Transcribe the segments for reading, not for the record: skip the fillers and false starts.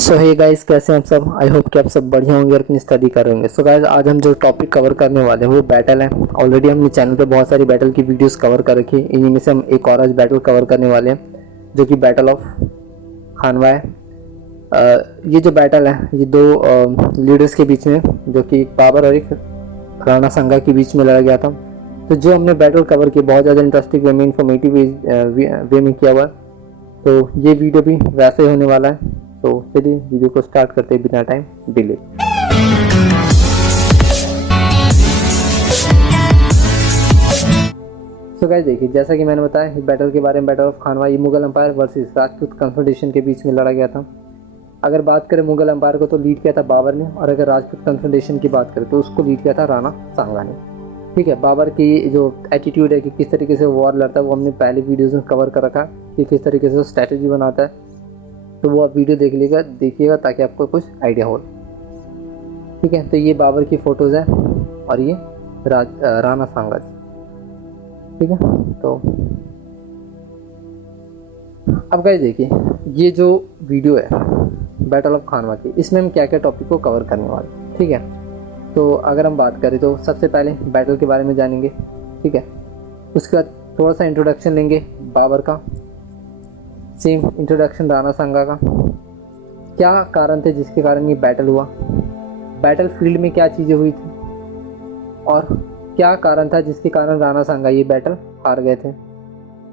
सो hey guys, कैसे हैं आप सब। आई होप कि आप सब बढ़िया होंगे और अपनी स्टडी कर रहे होंगे। सो गाइस, आज हम जो टॉपिक कवर करने वाले हैं वो बैटल है। ऑलरेडी हमने चैनल पे बहुत सारी बैटल की वीडियोस कवर कर रखी है। इन्हीं में से हम एक और आज बैटल कवर करने वाले हैं जो कि बैटल ऑफ खानवा है। ये जो बैटल है ये दो लीडर्स के बीच में, जो कि एक बाबर और एक राणा सांगा के बीच में लड़ा गया था। तो जो हमने बैटल कवर की बहुत ज़्यादा इंटरेस्टिंग वे में, इंफॉर्मेटिव वे में किया हुआ है। तो ये वीडियो भी वैसे ही होने वाला है। तो चलिए वीडियो को स्टार्ट करते हैं बिना टाइम डिले। सो गाइस देखिए, जैसा कि मैंने बताया इस बैटल के बारे में, बैटल ऑफ खानवा, ये Mughal empire versus Rajput confederation के बीच में लड़ा गया था। अगर बात करें मुगल एम्पायर को तो लीड किया था बाबर ने, और अगर राजपूत कन्फेडरेशन की बात करें तो उसको लीड किया था राणा सांगा ने। ठीक है, बाबर की जो एटीट्यूड है कि किस तरीके से वॉर लड़ता है वो हमने पहले वीडियोज़ में कवर कर रखा कि किस तरीके से वो स्ट्रैटेजी बनाता है। तो वो आप वीडियो देखिएगा ताकि आपको कुछ आइडिया हो। ठीक है, तो ये बाबर की फ़ोटोज़ हैं और ये राणा सांगा जी। ठीक है, तो अब गाइस देखिए, ये जो वीडियो है बैटल ऑफ खानवा की, इसमें हम क्या क्या टॉपिक को कवर करने वाले हैं। ठीक है, तो अगर हम बात करें तो सबसे पहले बैटल के बारे में जानेंगे। ठीक है, उसके बाद थोड़ा सा इंट्रोडक्शन लेंगे बाबर का, सेम इंट्रोडक्शन राणा सांगा का। क्या कारण थे जिसके कारण ये बैटल हुआ, बैटल फील्ड में क्या चीज़ें हुई थी, और क्या कारण था जिसके कारण राणा सांगा ये बैटल हार गए थे,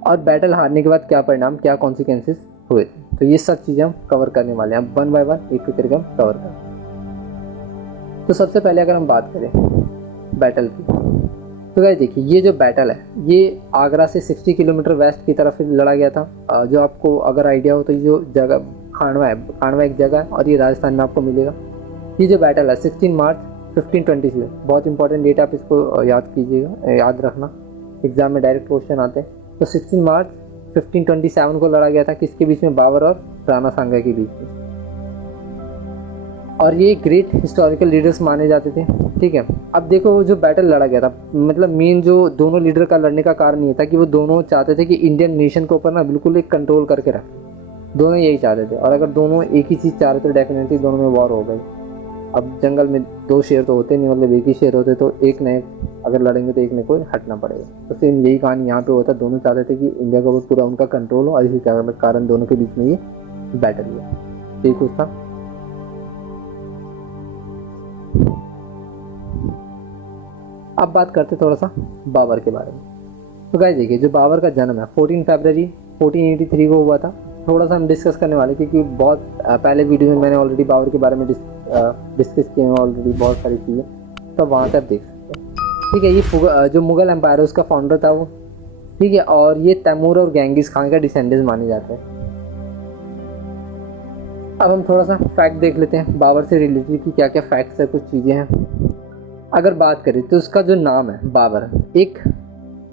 और बैटल हारने के बाद क्या परिणाम, क्या कॉन्सिक्वेंसेस हुए थे। तो ये सब चीज़ें हम कवर करने वाले हैं, वन बाय वन एक एक करके हम कवर करें। तो सबसे पहले अगर हम बात करें बैटल की, तो गाइस देखिए, ये जो बैटल है ये आगरा से 60 किलोमीटर वेस्ट की तरफ लड़ा गया था। जो आपको अगर आइडिया हो तो ये जो जगह खानवा है, खानवा एक जगह है और ये राजस्थान में आपको मिलेगा। ये जो बैटल है 16 मार्च 1526, बहुत इंपॉर्टेंट डेट, आप इसको याद कीजिएगा, याद रखना, एग्जाम में डायरेक्ट क्वेश्चन आते हैं। तो 16 मार्च 1527 को लड़ा गया था, किसके बीच में, बाबर और राणा सांगा के बीच में। और ये ग्रेट हिस्टोरिकल लीडर्स माने जाते थे। ठीक है, अब देखो वो जो बैटल लड़ा गया था, मतलब मेन जो दोनों लीडर का लड़ने का कारण ये था कि वो दोनों चाहते थे कि इंडियन नेशन के ऊपर ना बिल्कुल एक कंट्रोल करके रखें। दोनों यही चाहते थे, और अगर दोनों एक ही चीज़ चाह रहे थे डेफिनेटली दोनों में वॉर हो गई। अब जंगल में दो शेर तो होते नहीं, मतलब एक ही शेर होते, तो एक न एक अगर लड़ेंगे तो एक ने को हटना पड़ेगा। तो सेम यही कहानी यहाँ पे होता, दोनों चाहते थे कि इंडिया के ऊपर पूरा उनका कंट्रोल हो, और इसी कारण दोनों के बीच में ये बैटल हुआ। ठीक कुछ था। अब बात करते थोड़ा सा बाबर के बारे में। तो गाइस देखिए, जो बाबर का जन्म है 14 फरवरी 1483 को हुआ था। थोड़ा सा हम डिस्कस करने वाले क्योंकि बहुत पहले वीडियो में मैंने ऑलरेडी बाबर के बारे में डिस्कस किए हैं ऑलरेडी बहुत सारी चीज़ें, तो वहाँ से आप देख सकते हैं। ठीक है, ये जो मुगल एम्पायर है उसका फाउंडर था वो। ठीक है, और ये तैमूर और गेंगिस खान का डिसेंडेंट्स माने जाते हैं। अब हम थोड़ा सा फैक्ट देख लेते हैं बाबर से रिलेटेड कि क्या क्या फैक्ट्स है, कुछ चीज़ें हैं। अगर बात करें तो उसका जो नाम है बाबर, एक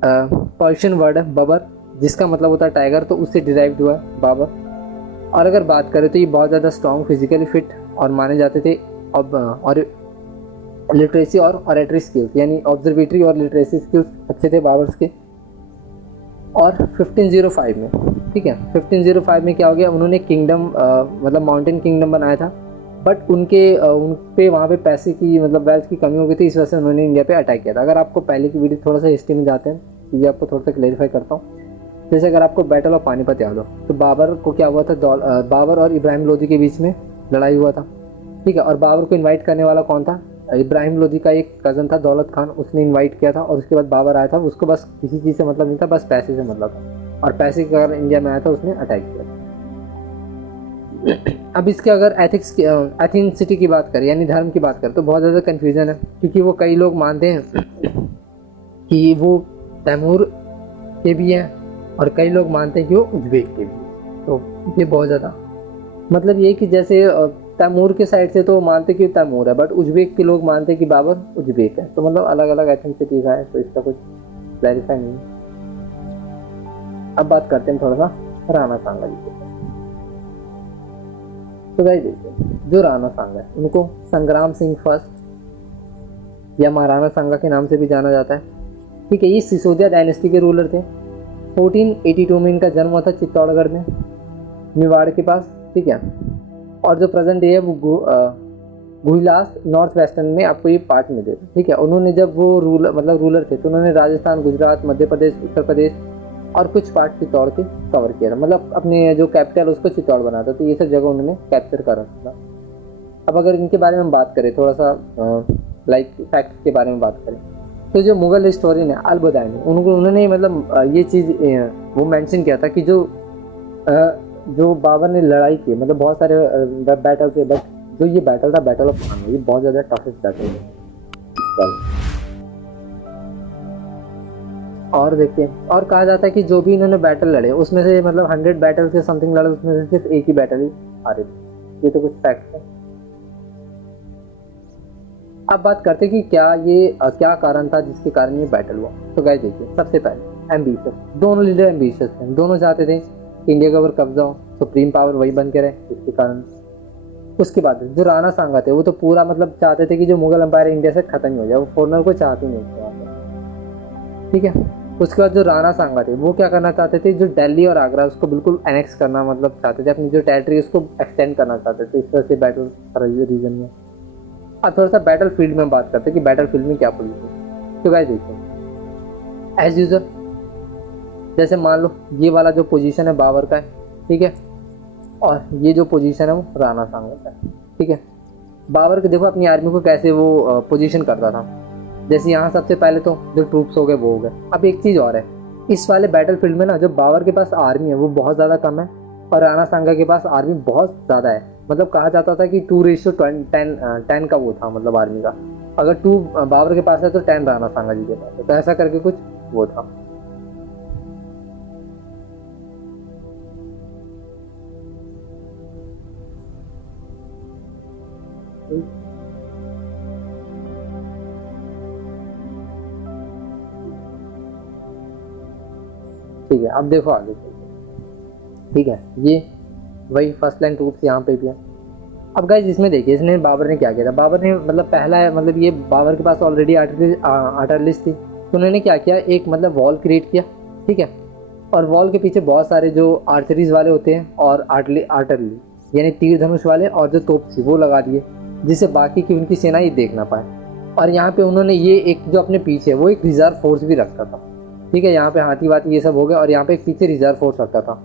पर्शियन वर्ड है बबर, जिसका मतलब होता है टाइगर, तो उससे डिराइव्ड हुआ है बाबर। और अगर बात करें तो ये बहुत ज़्यादा स्ट्रॉन्ग, फिजिकली फिट और माने जाते थे। और लिटरेसी और ऑरेटरी स्किल्स, यानी ऑब्जर्वेटरी और लिटरेसी स्किल्स अच्छे थे बाबर्स के। और 1505 में, ठीक है, 1505 में क्या हो गया, उन्होंने किंगडम मतलब माउंटेन किंगडम बनाया था, बट उन पे वहाँ पे पैसे की, मतलब वेल्थ की कमी हो गई थी, इस वजह से उन्होंने इंडिया पे अटैक किया था। अगर आपको पहले की वीडियो थोड़ा सा हिस्ट्री में जाते हैं तो ये आपको थोड़ा सा क्लैरिफाई करता हूँ। जैसे अगर आपको बैटल ऑफ पानीपत याद हो तो बाबर को क्या हुआ था, बाबर और इब्राहिम लोदी के बीच में लड़ाई हुआ था। ठीक है, और बाबर को इन्वाइट करने वाला कौन था, इब्राहिम लोदी का एक कज़न था दौलत खान, उसने इन्वाइट किया था। और उसके बाद बाबर आया था, उसको बस किसी चीज़ से मतलब नहीं था, बस पैसे से मतलब था, और पैसे के कारण इंडिया में आया था, उसने अटैक किया था। अब इसके अगर एथेंस सिटी की बात करें, यानी धर्म की बात करें, तो बहुत ज़्यादा कन्फ्यूजन है, क्योंकि वो कई लोग मानते हैं कि वो तैमूर के भी हैं, और कई लोग मानते हैं कि वो उज्बेक के भी हैं। तो ये बहुत ज़्यादा मतलब ये कि जैसे तैमूर के साइड से तो मानते कि तैमूर है, बट उज्बेक के लोग मानते हैं कि बाबर उज्बेक है। तो मतलब अलग अलग एथेंसिटीज है, तो इसका कुछ क्लैरिफाई नहीं है। अब बात करते हैं थोड़ा सा राणा सांगा जी के। तो गाइस देखिए, जो राणा सांगा है उनको संग्राम सिंह फर्स्ट या महाराणा सांगा के नाम से भी जाना जाता है। ठीक है, ये सिसोदिया डायनेस्टी के रूलर थे। 1482 में इनका जन्म हुआ था चित्तौड़गढ़ में, मेवाड़ के पास। ठीक है, और जो प्रेजेंट डे है वो गुहिलास नॉर्थ वेस्टर्न में आपको ये पार्ट मिलेगा। ठीक है, उन्होंने जब वो रूलर थे तो उन्होंने राजस्थान, गुजरात, मध्य प्रदेश, उत्तर प्रदेश और कुछ पार्ट चित्तौड़ के कवर किया था। मतलब अपने जो कैपिटल उसको चित्तौड़ बना था, तो ये सब जगह उन्होंने कैप्चर कर रखा था। अब अगर इनके बारे में हम बात करें, थोड़ा सा लाइक फैक्ट्स के बारे में बात करें, तो जो मुगल हिस्टोरियन है अल-बदायनी ने उन्होंने मतलब ये चीज़ वो मेंशन किया था कि जो बाबर ने लड़ाई की, मतलब बहुत सारे बैटल थे, बट जो ये बैटल था, बैटल ऑफ खानवा, ये बहुत ज़्यादा टफेस्ट बैटल है। और देखते हैं, और कहा जाता है कि जो भी इन्होंने बैटल लड़े उसमें से मतलब 100 बैटल से समथिंग लड़े, उसमें से सिर्फ एक ही बैटल ही हारे थे। ये तो कुछ फैक्ट है। अब बात करते हैं कि क्या कारण था जिसके कारण ये बैटल हुआ। तो गाइस देखिए, सबसे पहले एम्बिशियस, दोनों लीडर एम्बिशियस थे, दोनों चाहते थे कि इंडिया के ऊपर कब्जा हो, सुप्रीम पावर वही बन के रहे, जिसके कारण। उसके बाद जो राणा सांगा थे वो तो पूरा मतलब चाहते थे कि जो मुगल एम्पायर इंडिया से खत्म ही हो जाए, वो फॉरनर को चाहते नहीं थे। ठीक है, उसके बाद जो राणा सांगा थे वो क्या करना चाहते थे, जो दिल्ली और आगरा उसको बिल्कुल एनेक्स करना मतलब चाहते थे, अपनी जो टेरिटरी उसको एक्सटेंड करना चाहते थे। इस तरह से बैटल रीजन में। अब थोड़ा सा बैटल फील्ड में बात करते हैं कि बैटल फील्ड में क्या पोजीशन। तो गाइस देखिए, एज यूजर जैसे मान लो ये वाला जो पोजीशन है बाबर का है, ठीक है, और ये जो पोजीशन है वो राणा सांगा का है। ठीक है, बाबर के देखो अपनी आर्मी को कैसे वो पोजीशन करता था। जैसे यहाँ सबसे पहले तो जो ट्रूप्स हो गए वो हो गए। अब एक चीज़ और है, इस वाले बैटल फील्ड में ना जो बाबर के पास आर्मी है वो बहुत ज़्यादा कम है और राणा सांगा के पास आर्मी बहुत ज़्यादा है। मतलब कहा जाता था कि 2:10 का वो था, मतलब आर्मी का। अगर 2 बाबर के पास है तो 10 राणा सांगा जी के पास है, तो ऐसा करके कुछ वो था। ठीक है, अब देखो आगे चलते। ठीक है, ये वही फर्स्ट लाइन ट्रूप्स यहाँ पे भी है। अब गाइस इसमें देखिए, इसने बाबर ने क्या किया था। बाबर ने मतलब पहला है, मतलब ये बाबर के पास ऑलरेडी आर्टलरिस्ट थी, तो उन्होंने क्या किया, एक मतलब वॉल क्रिएट किया। ठीक है, और वॉल के पीछे बहुत सारे जो आर्चरीज वाले होते हैं और आर्टलरी यानी तीर धनुष वाले और जो तोप थी वो लगा दिए, जिससे बाकी की उनकी सेना ये देख ना पाए। और यहाँ पे उन्होंने ये एक जो अपने पीछे वो एक रिजर्व फोर्स भी रखा था। ठीक है, यहाँ पे हाथी वाथी ये सब हो गया और यहाँ पे एक पीछे रिजर्व फोर्स रखा था।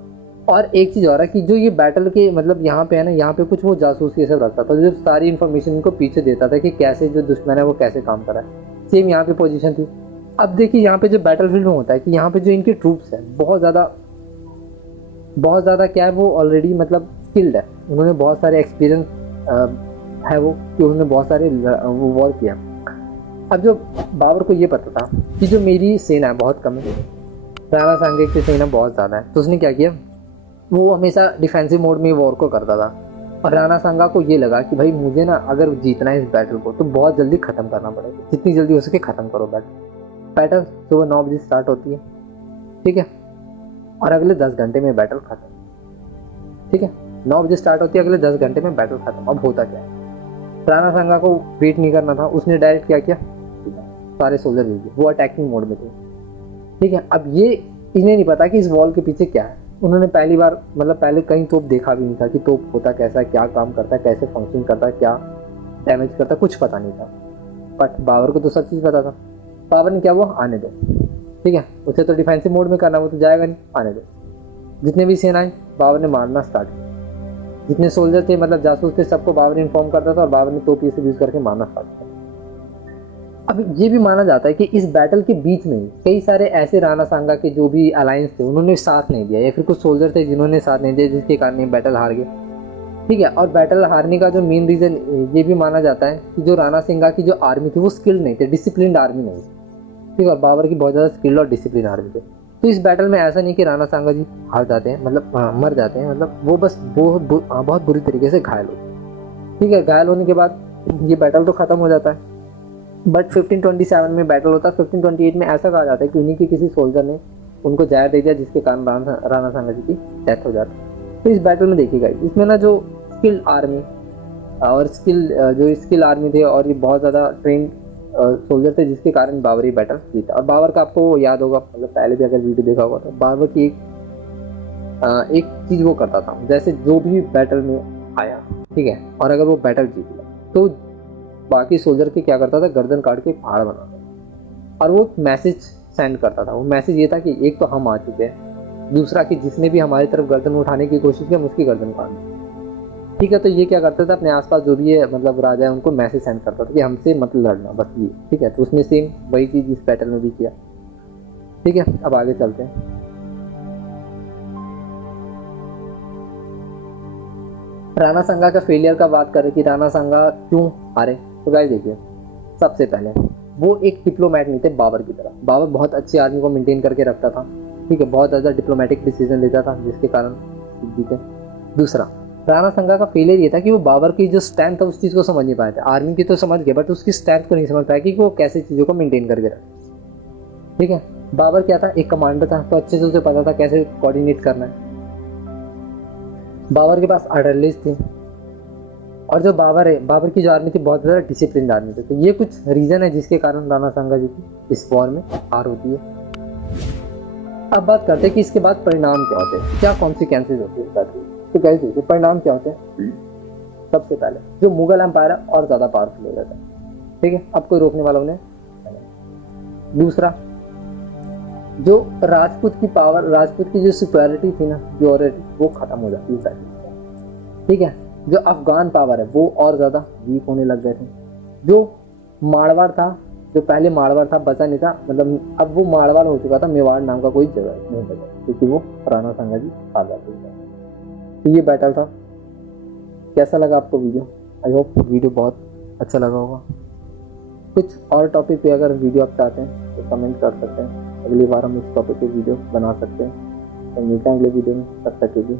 और एक चीज़ और है कि जो ये बैटल के मतलब यहाँ पे है ना, यहाँ पे कुछ वो जासूस ये सब रखता था, जो सारी इन्फॉर्मेशन इनको पीछे देता था कि कैसे जो दुश्मन है वो कैसे काम कर रहा है। सेम यहाँ पे पोजीशन थी। अब देखिए यहाँ पे जो बैटल फील्ड में होता है कि यहाँ पे जो इनके ट्रूप्स हैं बहुत ज़्यादा क्या है, वो ऑलरेडी मतलब स्किल्ड है, उन्होंने बहुत सारे एक्सपीरियंस है वो, कि उन्होंने बहुत सारे वो वॉर किया। अब जो बाबर को ये पता था कि जो मेरी सेना है बहुत कम है, राणा सांगा की सेना बहुत ज़्यादा है, तो उसने क्या किया, वो हमेशा डिफेंसिव मोड में वॉर को करता था। और राणा सांगा को ये लगा कि भाई मुझे ना अगर जीतना है इस बैटल को तो बहुत जल्दी ख़त्म करना पड़ेगा, जितनी जल्दी हो सके ख़त्म करो बैटल। सुबह 9 बजे स्टार्ट होती है। ठीक है, और अगले 10 घंटे में बैटल ख़त्म। ठीक है, 9 बजे स्टार्ट होती है, अगले 10 घंटे में बैटल ख़त्म। अब होता क्या है, राणा सांगा को वेट नहीं करना था, उसने डायरेक्ट क्या किया, सारे सोल्जर भेज दिए, वो अटैकिंग मोड में थे। ठीक है, अब ये इन्हें नहीं पता कि इस वॉल के पीछे क्या है। उन्होंने पहली बार मतलब पहले कहीं तोप देखा भी नहीं था कि तोप होता कैसा है, क्या काम करता है, कैसे फंक्शन करता है, क्या डैमेज करता है, कुछ पता नहीं था। बट बाबर को तो सब चीज़ पता था। बाबर ने क्या हुआ, आने दो। ठीक है, उसे तो डिफेंसिव मोड में करना, वो तो जाएगा नहीं, आने दो। जितने भी सेनाएं बाबर ने मारना स्टार्ट किया, जितने सोल्जर थे मतलब जासूस थे, सबको बाबर इन्फॉर्म करता था और बाबर ने तोप ये सब यूज करके मारना स्टार्ट किया। अब ये भी माना जाता है कि इस बैटल के बीच में कई सारे ऐसे राणा सांगा के जो भी अलायंस थे उन्होंने साथ नहीं दिया, या फिर कुछ सोल्जर थे जिन्होंने साथ नहीं दिया, जिसके कारण ये बैटल हार गए। ठीक है, और बैटल हारने का जो मेन रीज़न ये भी माना जाता है कि जो राणा सांगा की जो आर्मी थी वो स्किल्ड नहीं थे, डिसिप्लिन आर्मी नहीं थी। ठीक है, और बाबर की बहुत ज़्यादा स्किल्ड और डिसिप्लिन आर्मी थे। तो इस बैटल में ऐसा नहीं कि राणा सांगा जी हार जाते हैं, मतलब मर जाते हैं, मतलब वो बस बहुत बुरी तरीके से घायल होते। ठीक है, घायल होने के बाद ये बैटल तो ख़त्म हो जाता है। बट 1527 में बैटल होता है। 1528 में ऐसा कहा जाता है कि उन्हीं के किसी सोल्जर ने उनको जहर दे दिया, जिसके कारण राणा सांगा जी की डेथ हो जाती है। तो इस बैटल में देखिएगा, इसमें ना जो स्किल्ड आर्मी और स्किल आर्मी थे और ये बहुत ज़्यादा ट्रेंड सोल्जर थे, जिसके कारण बाबर ये बैटल जीता। और बाबर का आपको याद होगा, मतलब पहले भी अगर वीडियो देखा होगा तो बाबर की एक चीज़ वो करता था, जैसे जो भी बैटल में आया, ठीक है, और अगर वो बैटल जीत गया तो बाकी सोल्जर की क्या करता था, गर्दन काट के पहाड़ बनाता था और वो मैसेज सेंड करता था। वो मैसेज ये था कि एक तो हम आ चुके हैं, दूसरा कि जिसने भी हमारी तरफ गर्दन उठाने की कोशिश की हम उसकी गर्दन काट दें। ठीक है, तो ये क्या करता था, अपने आसपास जो भी है मतलब राजा है उनको मैसेज सेंड करता था कि हमसे मत लड़ना बस ये। ठीक है, तो उसने सेम वही चीज़ इस बैटल में भी किया। ठीक है, अब आगे चलते हैं। राणा संगा का फेलियर का बात करें कि राणा संगा क्यों हारे, तो गाइस देखिए, सबसे पहले वो एक डिप्लोमेट नहीं थे बाबर की तरह। बाबर बहुत अच्छी आर्मी को मेंटेन करके रखता था, ठीक है, बहुत ज़्यादा डिप्लोमेटिक डिसीजन लेता था जिसके कारण जीते। दूसरा, राणा संगा का फेलियर ये था कि वो बाबर की जो स्ट्रेंथ था उस चीज़ को समझ नहीं पाए थे। आर्मी की तो समझ गए बट उसकी स्ट्रेंथ को नहीं समझ पाया कि वो कैसे चीज़ों को मेंटेन करके रखे। ठीक है, बाबर क्या था, एक कमांडर था तो अच्छे से उसे पता था कैसे कोऑर्डिनेट करना है। बाबर के पास आर्टिलरीज थी और जो बाबर है, बाबर की जो आर्मी थी बहुत ज़्यादा डिसिप्लिन आर्मी थी। तो ये कुछ रीज़न है जिसके कारण राणा संगा जी की इस वॉर में हार होती है। अब बात करते हैं कि इसके बाद परिणाम क्या होते हैं, क्या कॉन्सिक्वेंसेज होते हैं। तो कैसे देखिए परिणाम क्या होते हैं। सबसे पहले जो मुगल एम्पायर है और ज़्यादा पावरफुल हो जाता है, ठीक है, अब कोई रोकने वाला उन्हें। दूसरा, जो राजपूत की पावर, राजपूत की जो सुपैरिटी थी ना, प्योरिटी, वो खत्म हो जाती है। ठीक है, जो अफगान पावर है वो और ज़्यादा वीक होने लग गए थे। जो मारवाड़ था, जो पहले मारवाड़ था बचा नहीं था, मतलब अब वो मारवाड़ हो चुका था, मेवाड़ नाम का कोई जगह नहीं बचा क्योंकि वो राणा संगा जी आ जाते थे। तो ये बैटल था। कैसा लगा आपको वीडियो? आई होप वीडियो बहुत अच्छा लगा होगा। कुछ और टॉपिक पे अगर वीडियो आप चाहते हैं तो कमेंट कर सकते हैं, अगली बार हम इस टॉपिक पे वीडियो बना सकते हैं। तो मिलते हैं अगले वीडियो में, तब तक के लिए।